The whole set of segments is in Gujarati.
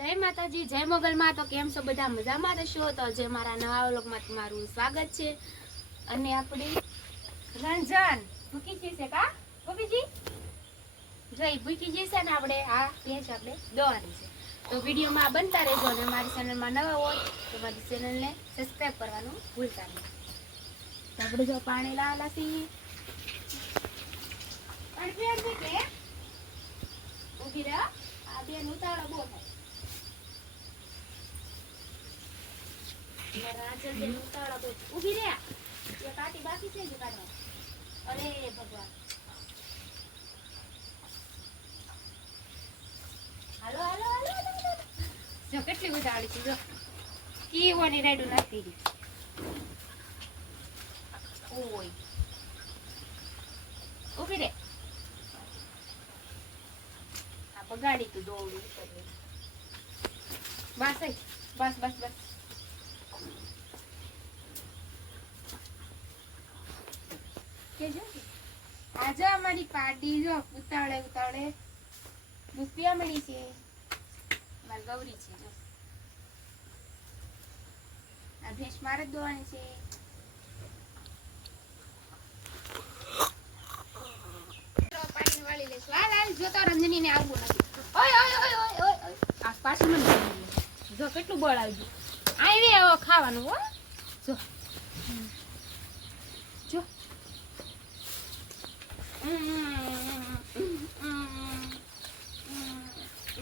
જય માતાજી, જય મોગલમાં. તો કેમ છો? બધા મજામાં રહેશો? તો જે મારા નવા વ્લોગમાં તમારું સ્વાગત છે. અને આપણે રંજન ભૂકી છે કા? ભૂકીજી? જય ભૂકી છે ને આપણે આ ભેંસ આપણે દોવાની છે. તો વિડીયોમાં બનતા રહેજો અને મારી ચેનલમાં નવા હોય તો મારી ચેનલને સબસ્ક્રાઈબ કરવાનું ભૂલતા નહીં. તો આપણે જો પાણી લાવેલા છીએ. ઊભી રહે. આ બેન ઉતાવળો બહુ થાય. ઊભી રહે એ કાંટી બાકી છે જ અરે ભગવાન હાલો હાલો હાલો. જો કેટલી રાઈડું નાખી દીધી ઓય રે આ બગાડી તું દોડું બસ. બસ બસ બસ કેજો. આજે અમારી પાર્ટી જો ઉતાવળે ઉતાવળે દૂધ પીવા મળી છે. મારી ગૌરી છે જો. આ ભેંસ મારે જ દોવાની છે. પાણી વાળી લેશું હાલ, હાલ, જો તો રંજનીને આવવું નથી. જો કેટલું બળ આવ્યું આવી આવો ખાવાનું હો. જો.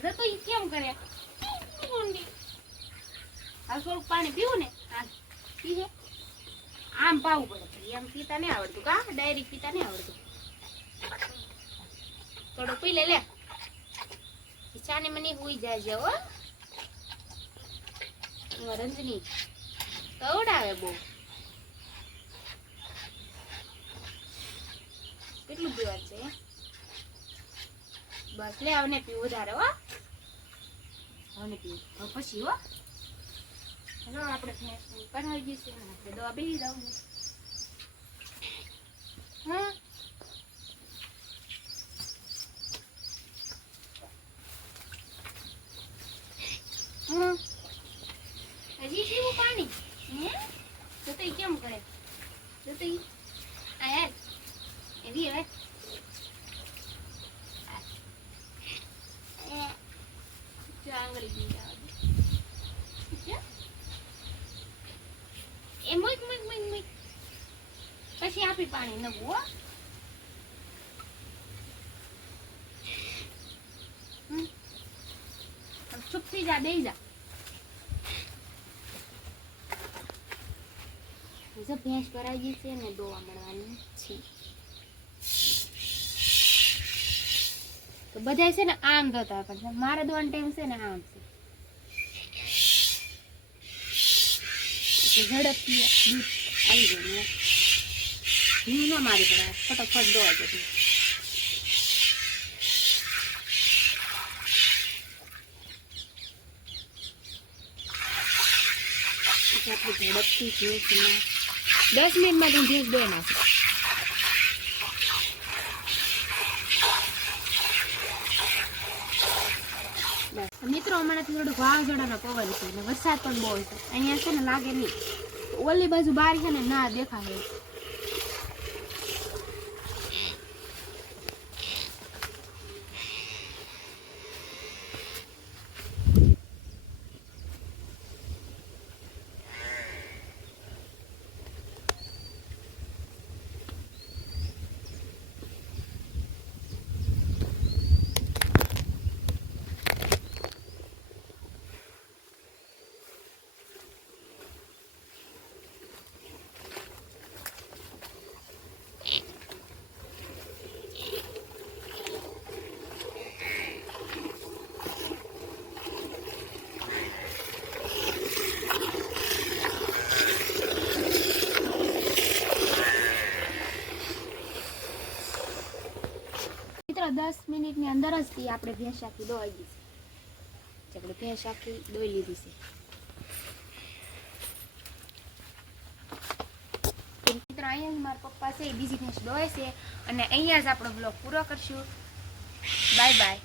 જો તો ઈ કેમ કરે. આ થોડુંક પાણી પીવું ને? પીજે આમ પાવું પડે. એમ પીતા નહીં આવડતું. કા? ડાયરેક્ટ પીતા નહીં આવડતું. થોડું પી લે લે. ચાને મને હોઈ જાય છે, હો. રંજની. તવડાવે બહુ. કેટલું પીવા છે? બસ લે, આવને પીવું વધારે, હો. આવને પીવું પછી, હો. ચલો આપણે ભેંસ કરાવી દઈશું આપણે દવા બેસી દઉં હા. હજી પીવું પાણી? હે? તો કેમ કરે? તો તો ઈ આ યાર એવી હવે જો આંગળી બી આવે એ મુક મુક મુક મુક પછી આપી પાણી નવું હો ચૂપ થઈ જા બેહી જા ભેંસ કરાવી છે ને દોવા મળવાની છે તો બધા છે ને આમ હોય, પણ મારે દોવાનો ટાઈમ છે ને આમ છે. ઝડપથી દૂધ આવી ગયું હું ન મારી પડે ફટાફટ દોવા જતી ઝડપથી ભેંસમાં દસ મિનિટમાં તું જ્યુસ દોઈ નાખે બસ. મિત્રો હમણાંથી થોડુંક વાવાઝોડાનો પવન છે અને વરસાદ પણ બહુ છે. અહીંયા છે ને લાગે નહીં. ઓલી બાજુ બહાર છે ને ના દેખાય. દસ મિનિટની અંદર જ થી આપણે ભેંસ આખી દોઈ દીધી છે. આપણે ભેંસ આખી દોઈ લીધી છે. મિત્રો, અહીંયા જ મારા પપ્પા છે એ બીજી ભેંસ દોય છે. અને અહીંયા જ આપણો બ્લોગ પૂરો કરશું. Bye bye.